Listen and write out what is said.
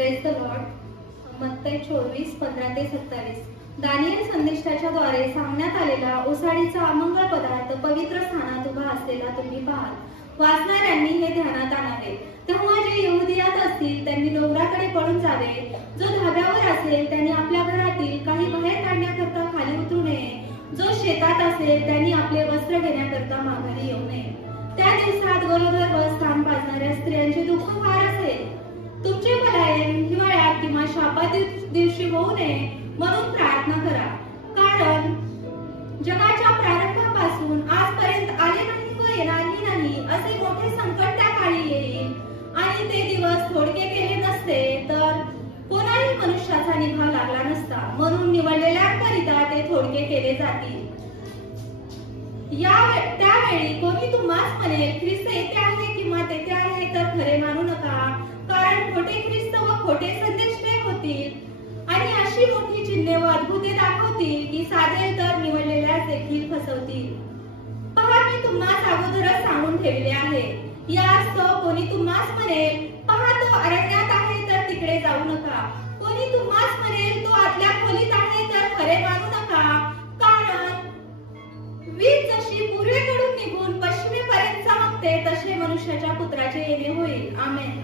Praise the Lord. मत्तई 24:15-27. Daniel संदेष्टाच्या द्वारे सांगण्यात आलेला ओसाडीचा अमंगळ पदार्थ पवित्र स्थानात उभा असलेला तुम्ही पाहाल. वाचणाऱ्यांनी हे ध्यानात आणावे. तेव्हा जे यहुदियात असतील त्यांनी डोंगराकडे पळून जावे. जो धाब्यावर असेल त्यांनी आपल्या घरातील काही बाहेर काढण्याकरता खाली उतरू नये. जो शेतात असेल त्यांनी आपले वस्त्र घेण्याकरता माघारी येऊ नये. त्या दिवसात गरोदर व स्तन पाजणाऱ्या स्त्रियांचे दुःख फार असेल. तुमचे पलायन हिवाळ्यात किंवा शापात दिवशी होऊ नये म्हणून प्रार्थना करा. कारण जगाच्या प्रारंभापासून आजपर्यंत आले नाही व येणारही नाही असे मोठे संकट त्या काळी येईल. आणि ते दिवस थोडके केले नसते तर कोणाही मनुष्याचा निभाव लागला नसता. म्हणून निवडलेल्यांकरिता ते थोडके केले जातील. त्यावेळी कोणी तुम्हास म्हणेल ख्रिस्त येथे आहे किंवा तेथे आहे तर खरे मानू नका. कारण खोटे ख्रिस्त व खोटे संदेष्टे होतील आणि अशी मोठी चिन्हे व अद्भुते दाखवतील की साधे तर निवडलेल्या देखील फसवतील. पहा, मी तुम्हास अगोदरच सांगून ठेवले आहे. यास्तव कोणी तुम्हास म्हणेल पहा तो अरण्यात आहे तर तिकडे जाऊ नका. कोणी तुम्हास म्हणेल तो आतल्या खोलीत आहे तर खरे मानू नका. कारण वीज जशी पूर्वेकडून निघून पश्चिमेपर्यंत चमकते तसे मनुष्याच्या पुत्राचे येणे होईल. आमेन.